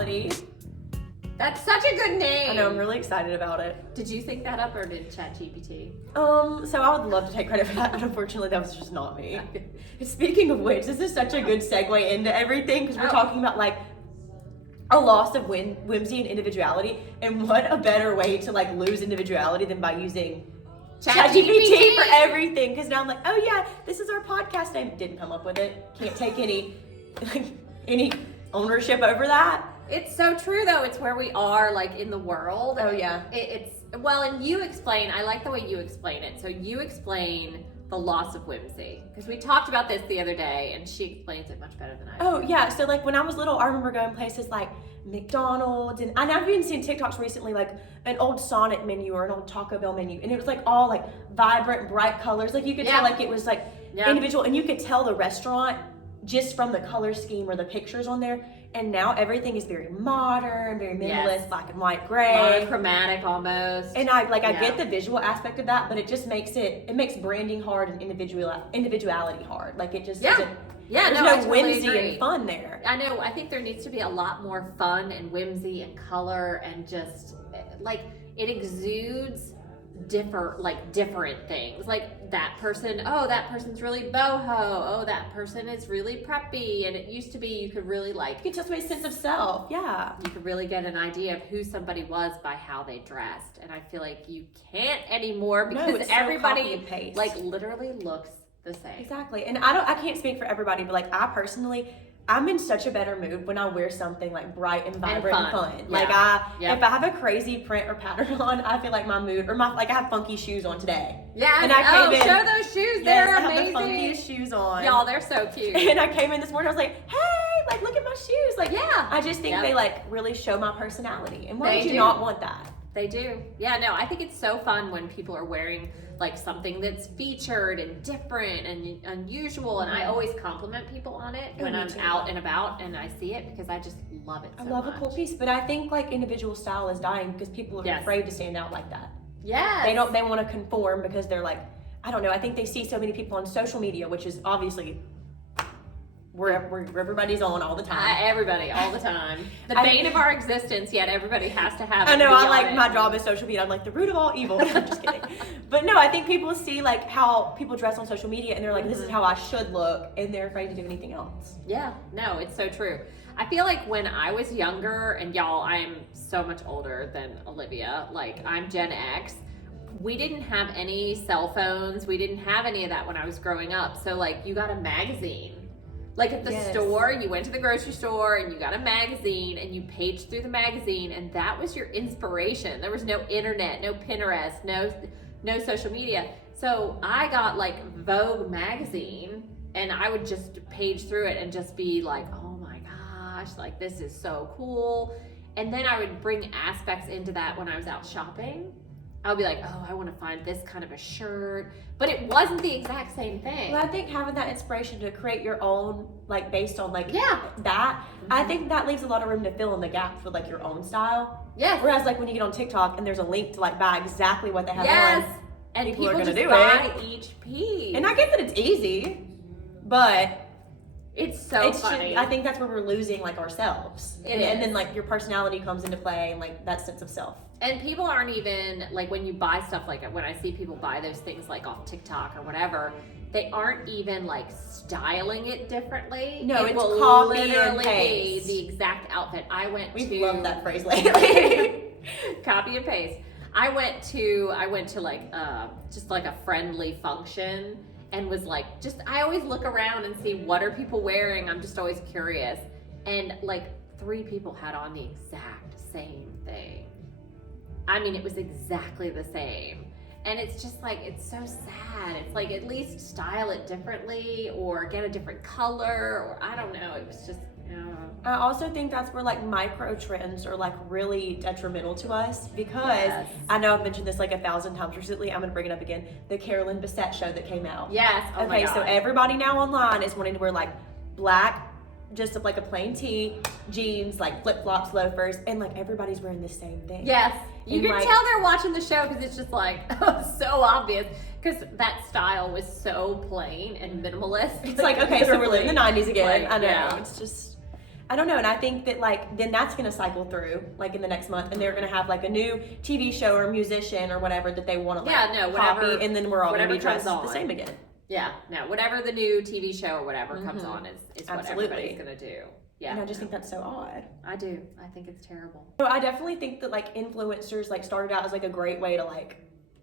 Individuality. That's such a good name. I know, I'm really excited about it. Did you think that up or did ChatGPT? So I would love to take credit for that, but unfortunately that was just not me. Speaking of which, this is such a good segue into everything because we're talking about like a loss of whimsy and individuality, and what a better way to like lose individuality than by using ChatGPT for everything. Because now I'm like, oh yeah, this is our podcast name. Didn't come up with it. Can't take any ownership over that. It's so true though. It's where we are like in the world. Oh yeah. And you explain, I like the way you explain it. So you explain the loss of whimsy. Because we talked about this the other day and she explains it much better than I do. Oh yeah, so like when I was little, I remember going places like McDonald's, and I've even seen TikToks recently, like an old Sonic menu or an old Taco Bell menu, and it was like all like vibrant, bright colors. Like you could tell like it was like individual, and you could tell the restaurant just from the color scheme or the pictures on there. And now everything is very modern, very minimalist, black and white, gray, monochromatic almost. And I get the visual aspect of that, but it just makes makes branding hard and individuality hard. Like it just doesn't. Yeah, there's no, no whimsy and fun there. I know. I think there needs to be a lot more fun and whimsy and color and just like it exudes different things. Like that person's really boho. Oh, that person is really preppy. And it used to be you could really like you could just make sense of self. Yeah. You could really get an idea of who somebody was by how they dressed. And I feel like you can't anymore because everybody like literally looks the same. Exactly. And I can't speak for everybody, but like I personally, I'm in such a better mood when I wear something like bright and vibrant and fun. Yeah. Like if I have a crazy print or pattern on, I feel like my mood I have funky shoes on today. Yeah. And I came in, show those shoes. They're amazing. I have the funkiest shoes on. Y'all, they're so cute. And I came in this morning, I was like, hey, like look at my shoes. Like I just think they like really show my personality. And why would you not want that? They do. Yeah, no, I think it's so fun when people are wearing like something that's featured and different and unusual. And I always compliment people on it when I'm out and about and I see it because I just love it so much. I love a cool piece, but I think like individual style is dying because people are afraid to stand out like that. Yeah. They want to conform because they're like, I don't know, I think they see so many people on social media, which is obviously where everybody's on all the time. Everybody, all the time. The bane of our existence, yet everybody has to have it. I know, my job is social media. I'm like the root of all evil. I'm just kidding. But no, I think people see like how people dress on social media and they're like, this is how I should look, and they're afraid to do anything else. Yeah, no, it's so true. I feel like when I was younger, and y'all, I'm so much older than Olivia, like I'm Gen X, we didn't have any cell phones. We didn't have any of that when I was growing up. So like you got a magazine. Like at the store, you went to the grocery store and you got a magazine and you paged through the magazine and that was your inspiration. There was no internet, no Pinterest, no social media. So I got like Vogue magazine and I would just page through it and just be like, oh my gosh, like this is so cool. And then I would bring aspects into that when I was out shopping. I would be like, oh, I want to find this kind of a shirt. But it wasn't the exact same thing. Well, I think having that inspiration to create your own, like based on like that, I think that leaves a lot of room to fill in the gaps with like your own style. Yes. Whereas like when you get on TikTok and there's a link to like buy exactly what they have on, and people are going to just do buy each piece. And I get that it's easy, but it's so funny. I think that's where we're losing like ourselves. And then like your personality comes into play and like that sense of self. And people aren't even, like when you buy stuff like when I see people buy those things like off TikTok or whatever, they aren't even like styling it differently. No, it it's will copy and literally paste. be the exact outfit. We've loved that phrase lately. Copy and paste. I went to like just like a friendly function and was like, I always look around and see what are people wearing. I'm just always curious. And like 3 people had on the exact same thing. I mean, it was exactly the same. And it's just like, it's so sad. It's like, at least style it differently or get a different color or I don't know. It was just, I also think that's where like micro trends are like really detrimental to us because I know I've mentioned this like 1,000 times recently. I'm going to bring it up again. The Carolyn Bessette show that came out. Yes. Oh okay, so everybody now online is wanting to wear like black, just like a plain tee, jeans, like flip-flops, loafers, and like everybody's wearing the same thing. Yes. You and can like, tell they're watching the show because it's just like so obvious because that style was so plain and minimalist. It's like, okay, so we're living the 90s again. Like, I know. It's just, I don't know, and I think that like then that's gonna cycle through like in the next month, and they're gonna have like a new TV show or musician or whatever that they want to like copy, and then we're all gonna be dressed the same again. Yeah, no, whatever the new TV show or whatever comes on is what everybody's gonna do. Yeah, and I just think that's so odd. I do. I think it's terrible. So I definitely think that like influencers like started out as like a great way to like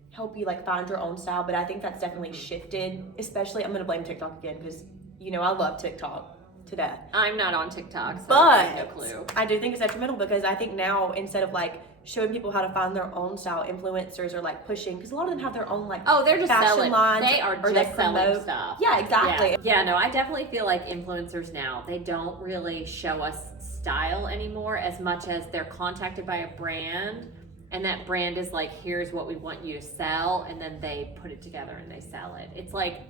help you like find your own style, but I think that's definitely shifted. Especially, I'm gonna blame TikTok again because you know I love TikTok to death. I'm not on TikTok, so but I have no clue. I do think it's detrimental because I think now instead of like showing people how to find their own style, influencers are like pushing because a lot of them have their own like they're just fashion selling. lines. They are just selling stuff. Yeah, exactly. Yeah, no, I definitely feel like influencers now, they don't really show us style anymore as much as they're contacted by a brand, and that brand is like, here's what we want you to sell, and then they put it together and they sell it. It's like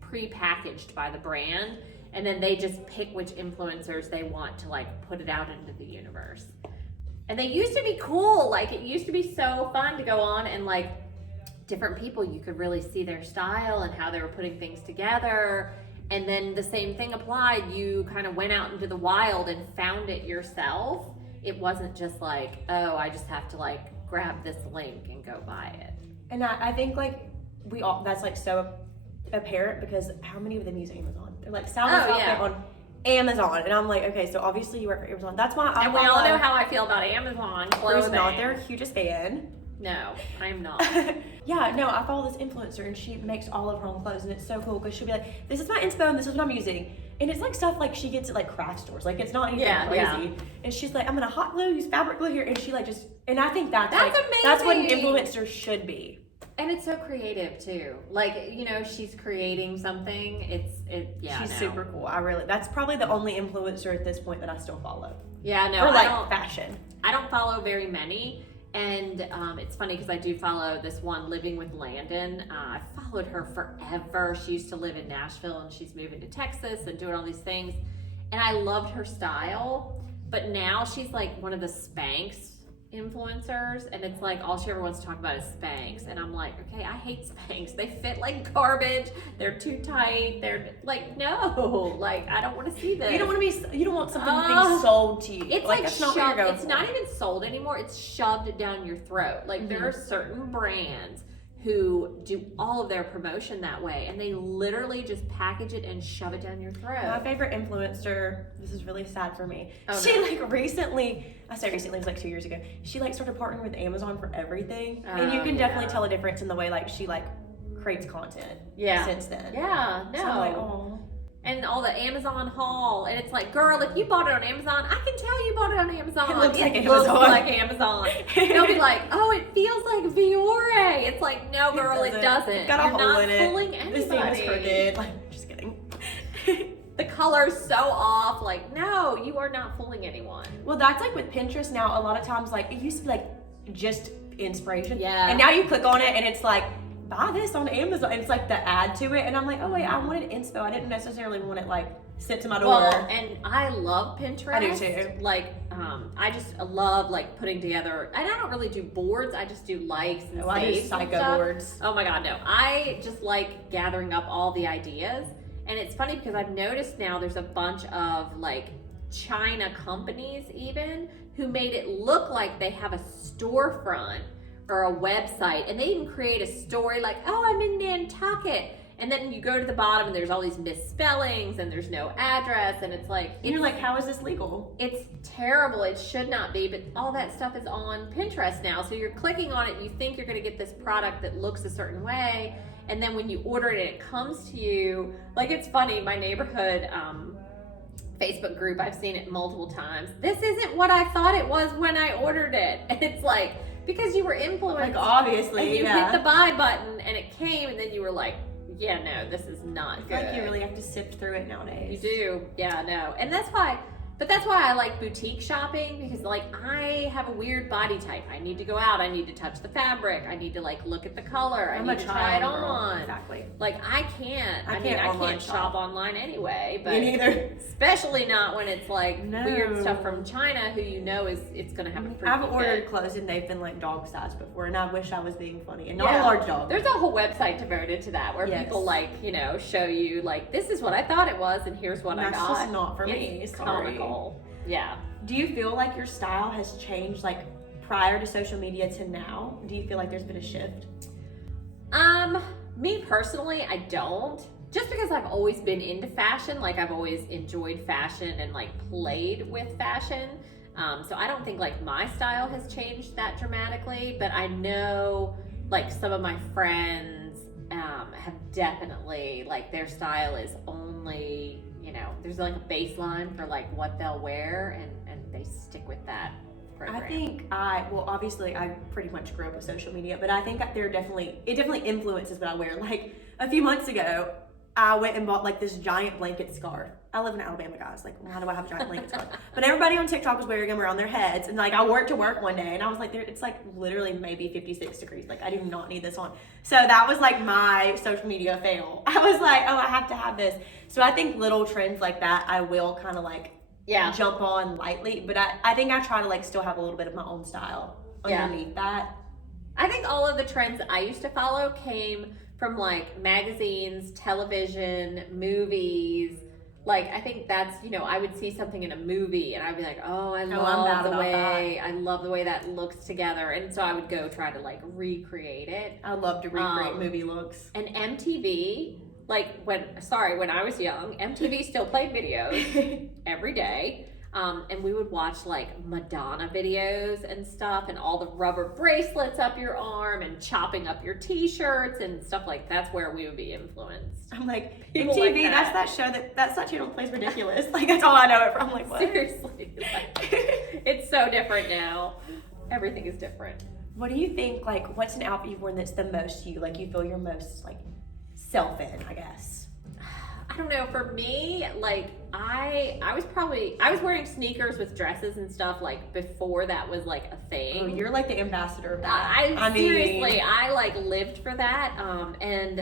pre-packaged by the brand, and then they just pick which influencers they want to like put it out into the universe. And they used to be cool. Like it used to be so fun to go on and like different people, you could really see their style and how they were putting things together. And then the same thing applied. You kind of went out into the wild and found it yourself. It wasn't just like, oh, I just have to like grab this link and go buy it. And I think like we all, that's like so apparent because how many of them use Amazon? They're like stylists out there on Amazon, and I'm like, okay, so obviously you work for Amazon. That's why we all know how I feel about Amazon clothing. Who's not their hugest fan. No, I'm not. Yeah, no, I follow this influencer and she makes all of her own clothes, and it's so cool because she'll be like, this is my inspo and this is what I'm using. And it's like stuff like she gets at like craft stores. Like it's not anything crazy. Yeah. And she's like, I'm gonna hot glue, use fabric glue here. And she like just, and I think that's like, amazing. That's what an influencer should be. And it's so creative too. Like, you know, she's creating something. She's super cool. That's probably the only influencer at this point that I still follow. Yeah, no. For like fashion. I don't follow very many. And it's funny because I do follow this one, Living with Landon. I followed her forever. She used to live in Nashville and she's moving to Texas and doing all these things. And I loved her style. But now she's like one of the Spanx influencers, and it's like all she ever wants to talk about is Spanx, and I'm like, okay, I hate Spanx. They fit like garbage. They're too tight. They're like, no, like I don't want to see this. You don't want something being sold to you. It's like shoved. It's not even sold anymore. It's shoved down your throat. Like there are certain brands who do all of their promotion that way, and they literally just package it and shove it down your throat. My favorite influencer, this is really sad for me. Like recently, I say recently, it was like 2 years ago, she like started partnering with Amazon for everything. And you can definitely tell a difference in the way like she like creates content since then. Yeah, no. So I'm like, oh. And all the Amazon haul, and it's like, girl, if you bought it on Amazon, I can tell you bought it on Amazon. It looks like Amazon. They'll be like, oh, it feels like Viore. It's like, no, girl, it doesn't. It's got a hole in it. You're not fooling anybody. The seam is crooked. Like, just kidding. The color's so off. Like, no, you are not fooling anyone. Well, that's like with Pinterest now. A lot of times, like, it used to be like just inspiration. Yeah. And now you click on it, and it's like, buy this on Amazon. And it's like the ad to it, and I'm like, oh wait, I wanted inspo. I didn't necessarily want it like sent to my door. Well, and I love Pinterest. I do too. Like, I just love like putting together, and I don't really do boards. I just do likes and saves. I do psycho boards. Oh my god, no! I just like gathering up all the ideas, and it's funny because I've noticed now there's a bunch of like China companies even who made it look like they have a storefront or a website, and they even create a story like, oh, I'm in Nantucket, and then you go to the bottom and there's all these misspellings and there's no address, and it's like, and you're like, how is this legal? It's terrible. It should not be, but all that stuff is on Pinterest now, so you're clicking on it, you think you're going to get this product that looks a certain way, and then when you order it and it comes to you, like, it's funny, my neighborhood Facebook group, I've seen it multiple times. This isn't what I thought it was when I ordered it. And it's like, because you were influenced. Like, obviously, and you hit the buy button and it came, and then you were like, yeah, no, this is not good. Like you really have to sift through it nowadays. You do. Yeah, no. And that's why I like boutique shopping, because like I have a weird body type. I need to go out. I need to touch the fabric. I need to like look at the color. I need to try it on. Exactly. Like I can't shop online anyway. But me neither. Especially not when it's like weird stuff from China, who you know it's gonna have a freaky I've ordered fit. clothes and they've been like dog size before, and I wish I was being funny and not a large dog. There's a whole website devoted to that where people like, you know, show you like, this is what I thought it was and here's what I got. That's just not for me. It's comical. Yeah. Do you feel like your style has changed like prior to social media to now? Do you feel like there's been a shift? Me personally, I don't. Just because I've always been into fashion, like I've always enjoyed fashion and like played with fashion. So I don't think like my style has changed that dramatically, but I know like some of my friends have definitely, like their style is only, you know, there's like a baseline for like what they'll wear and they stick with that program. I think well, obviously I pretty much grew up with social media, but I think it definitely influences what I wear. Like a few months ago, I went and bought like this giant blanket scarf. I live in Alabama, guys. Like, why do I have a giant blanket scarf? But everybody on TikTok was wearing them around their heads. And like, I wore it to work one day and I was like, it's like literally maybe 56 degrees. Like, I do not need this on. So that was like my social media fail. I was like, oh, I have to have this. So I think little trends like that, I will kind of like jump on lightly. But I think I try to like still have a little bit of my own style underneath that. I think all of the trends I used to follow came from like magazines, television, movies. Like I think that's, you know, I would see something in a movie and I'd be like, oh, I love the way that looks together. And so I would go try to like recreate it. I love to recreate movie looks. And MTV, like when I was young, MTV still played videos every day. And we would watch like Madonna videos and stuff and all the rubber bracelets up your arm and chopping up your t-shirts and stuff like that's where we would be influenced. I'm like, MTV, like that's that channel plays ridiculous. Like that's all I know it from. I'm like, what? Seriously. Like, it's so different now. Everything is different. What do you think, like, what's an outfit you've worn that's the most you, like you feel your most like self in, I guess? I don't know, for me, like I was wearing sneakers with dresses and stuff like before that was like a thing. Oh, you're like the ambassador of that. I like lived for that. And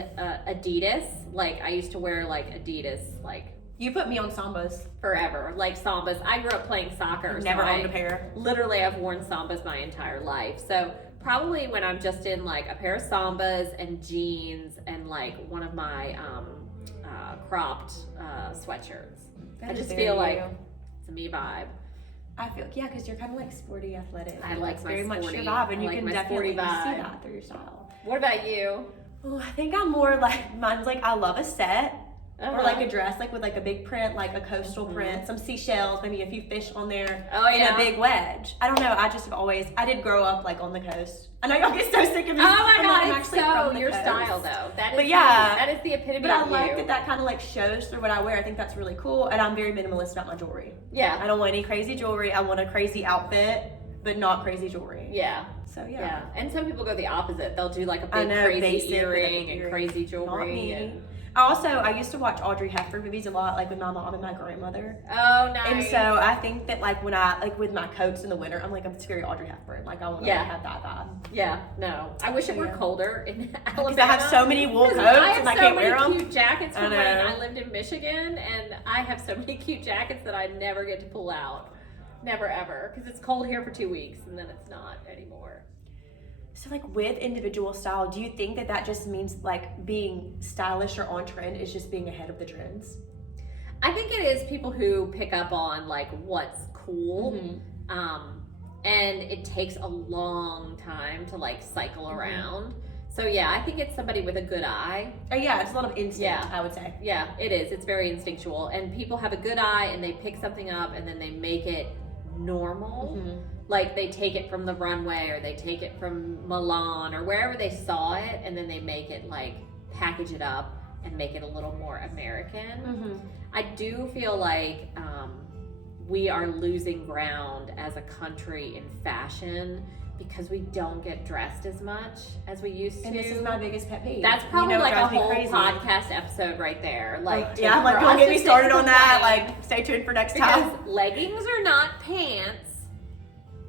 Adidas, like I used to wear like Adidas, like you put me on Sambas forever, like Sambas. I grew up playing soccer. I've never owned a pair. Literally, I've worn Sambas my entire life. So probably when I'm just in like a pair of Sambas and jeans and like one of my cropped sweatshirts. I just feel like it's a me vibe. I feel, because you're kind of like sporty, athletic. I like my very sporty, much your vibe, and you like can definitely see that through your style. What about you? Oh, I think I'm more like, mine's like, I love a set. Or like a dress, like with like a big print, like a coastal print, some seashells, maybe a few fish on there, and a big wedge. I don't know. I just have always, I did grow up like on the coast. I know y'all get so sick of me. Oh my God, like, it's so your coast. Style though. That is, but yeah, that is the epitome but of you. I like that kind of like shows through what I wear. I think that's really cool, and I'm very minimalist about my jewelry. Yeah. I don't want any crazy jewelry. I want a crazy outfit, but not crazy jewelry. Yeah. So yeah. And some people go the opposite. They'll do like a big crazy earring and crazy jewelry. Not me. And I used to watch Audrey Hepburn movies a lot, like with my mom and my grandmother. Oh, nice. And so I think that like when I, like with my coats in the winter, I'm like, I'm scary Audrey Hepburn. Like I want to have that vibe. Yeah, no. I wish it were colder in Alabama. Because I have so many wool coats and I can't wear them. I have so many cute jackets from when I lived in Michigan, and I have so many cute jackets that I never get to pull out. Never ever. Because it's cold here for 2 weeks and then it's not anymore. So like with individual style, do you think that just means like being stylish or on trend is just being ahead of the trends? I think it is people who pick up on like what's cool. And it takes a long time to like cycle around. So yeah, I think it's somebody with a good eye. Oh yeah, it's a lot of instinct, I would say. Yeah, it is. It's very instinctual. And people have a good eye and they pick something up and then they make it normal. Like they take it from the runway or they take it from Milan or wherever they saw it, and then they make it like package it up and make it a little more American. I do feel like we are losing ground as a country in fashion because we don't get dressed as much as we used to. And this is my biggest pet peeve. That's probably like a whole podcast episode right there. Like, yeah, like don't get me started on that. Like, stay tuned for next time. Because leggings are not pants.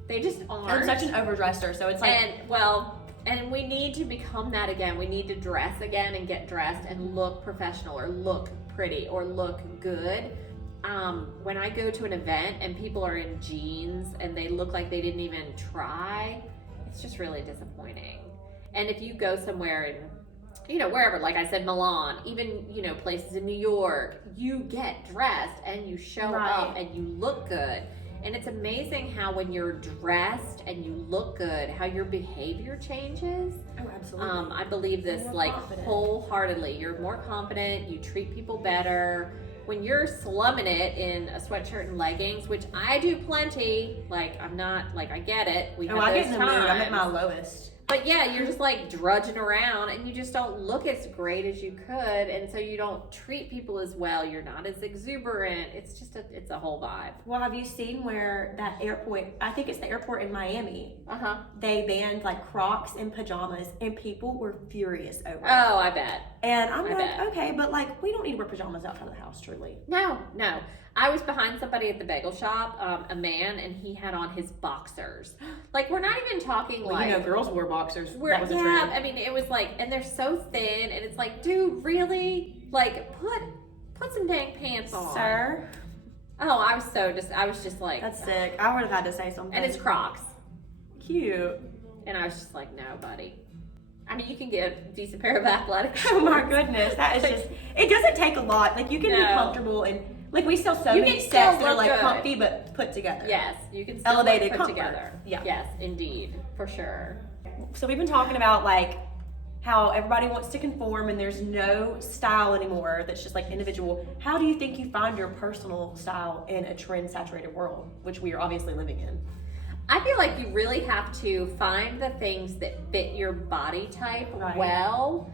They just aren't. I'm such an overdresser, so it's like... And we need to become that again. We need to dress again and get dressed and look professional or look pretty or look good. When I go to an event and people are in jeans and they look like they didn't even try, it's just really disappointing. And if you go somewhere and, you know, wherever, like I said, Milan, even, you know, places in New York, you get dressed and you show up and you look good. And it's amazing how when you're dressed and you look good, how your behavior changes. Oh, absolutely. I believe this More like confident. wholeheartedly. You're more confident, you treat people better. When you're slumming it in a sweatshirt and leggings, which I do plenty, like I'm not, like I get it. We have I those get in the mood. I'm at times. my lowest. But yeah, you're just like drudging around and you just don't look as great as you could. And so you don't treat people as well. You're not as exuberant. It's just it's a whole vibe. Well, have you seen where that airport, I think it's the airport in Miami, Uh-huh. they banned like Crocs and pajamas and people were furious over it. Oh, I bet. And I'm I like, bet. okay, but like we don't need to wear pajamas outside of the house, truly. No. I was behind somebody at the bagel shop, a man, and he had on his boxers. Like, we're not even talking Well, like... you know, girls wore boxers. That was a yeah, trend. I mean, it was like, and they're so thin, and it's like, dude, really? Like, put some dang pants on. Sir, Oh, I was just like... that's sick. I would have had to say something. And it's Crocs. Cute. And I was just like, no, buddy. I mean, you can get a decent pair of athletic shorts. Oh my goodness, that is just, it doesn't take a lot. Like you can be No. comfortable and like we sell so You many can sets still that are look like good. comfy but put together. Yes, you can still Elevated put comfort. together. Yeah. Yes, indeed, for sure. So we've been talking about like how everybody wants to conform and there's no style anymore that's just like individual. How do you think you find your personal style in a trend saturated world, which we are obviously living in? I feel like you really have to find the things that fit your body type Right. well,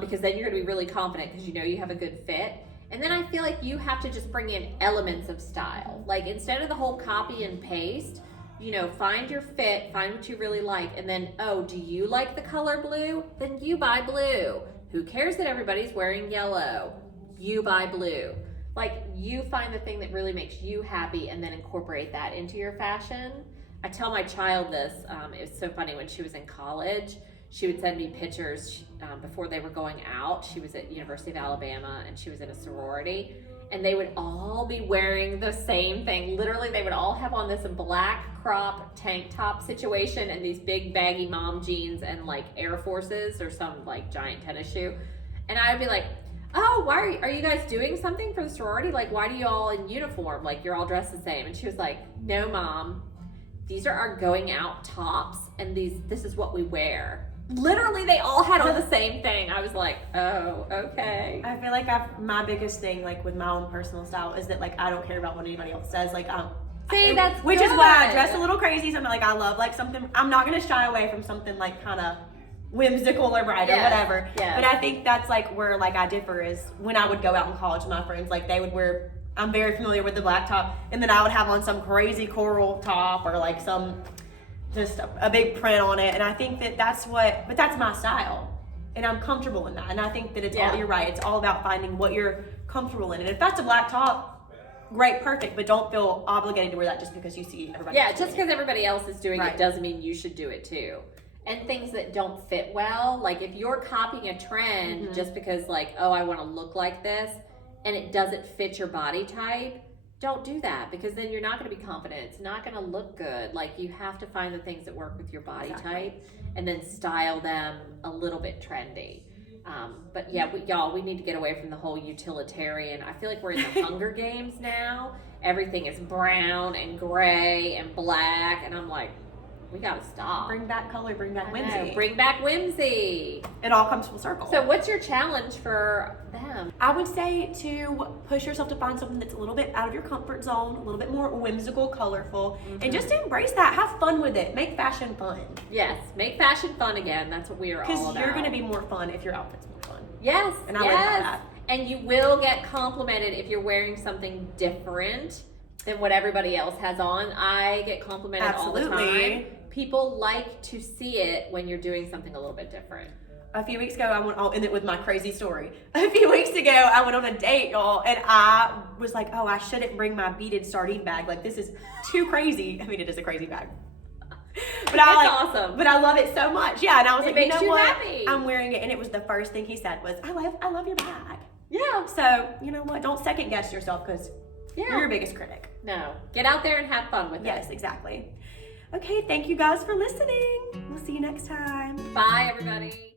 because then you're going to be really confident because you know you have a good fit. And then I feel like you have to just bring in elements of style. Like instead of the whole copy and paste, you know, find your fit, find what you really like, and then, oh, do you like the color blue? Then you buy blue. Who cares that everybody's wearing yellow? You buy blue. Like you find the thing that really makes you happy and then incorporate that into your fashion. I tell my child this, it was so funny when she was in college, she would send me pictures before they were going out. She was at University of Alabama and she was in a sorority and they would all be wearing the same thing. Literally, they would all have on this black crop tank top situation and these big baggy mom jeans and like Air Forces or some like giant tennis shoe. And I would be like, oh, why are you guys doing something for the sorority? Like, why do you all in uniform? Like, you're all dressed the same. And she was like, no, Mom. These are our going out tops and this is what we wear. Literally, they all had on the same thing. I was like, oh, okay. I feel like my biggest thing like with my own personal style is that like I don't care about what anybody else says. Like See, that's which is why I good. dress a little crazy. Something like I love like something. I'm not gonna shy away from something like kind of whimsical or bright or Yes, whatever. yes. But I think that's like where like I differ is when I would go out in college with my friends. Like they would wear. I'm very familiar with the black top, and then I would have on some crazy coral top or like some just a big print on it. And I think that that's my style, and I'm comfortable in that. And I think that it's all, you're right. It's all about finding what you're comfortable in. And if that's a black top, great, perfect. But don't feel obligated to wear that just because you see everybody. Yeah, else just doing because everybody else is doing Right. it doesn't mean you should do it too. And things that don't fit well, like if you're copying a trend just because like, oh, I want to look like this, and it doesn't fit your body type, don't do that because then you're not going to be confident. It's not going to look good. Like you have to find the things that work with your body type and then style them a little bit trendy. But yeah, we need to get away from the whole utilitarian. I feel like we're in the Hunger Games now. Everything is brown and gray and black, and I'm like, we gotta stop. Bring back color, bring back I whimsy. know, bring back whimsy. It all comes full circle. So what's your challenge for them? I would say to push yourself to find something that's a little bit out of your comfort zone, a little bit more whimsical, colorful, and just embrace that. Have fun with it. Make fashion fun. Yes, make fashion fun again. That's what we are all about. Because you're going to be more fun if your outfit's more fun. Yes, And I live by that. And you will get complimented if you're wearing something different than what everybody else has on. I get complimented all the Absolutely. time. People like to see it when you're doing something a little bit different. A few weeks ago, I'll end it with my crazy story. A few weeks ago, I went on a date, y'all, and I was like, oh, I shouldn't bring my beaded sardine bag. Like, this is too crazy. I mean, it is a crazy bag. But Awesome. But I love it so much. Yeah, and I was It like, you makes know you what? happy. I'm wearing it, and it was the first thing he said was, I love your bag. Yeah. So, you know what? Don't second guess yourself because you're your biggest critic. No. Get out there and have fun with Yes, it. exactly. Okay, thank you guys for listening. We'll see you next time. Bye, everybody.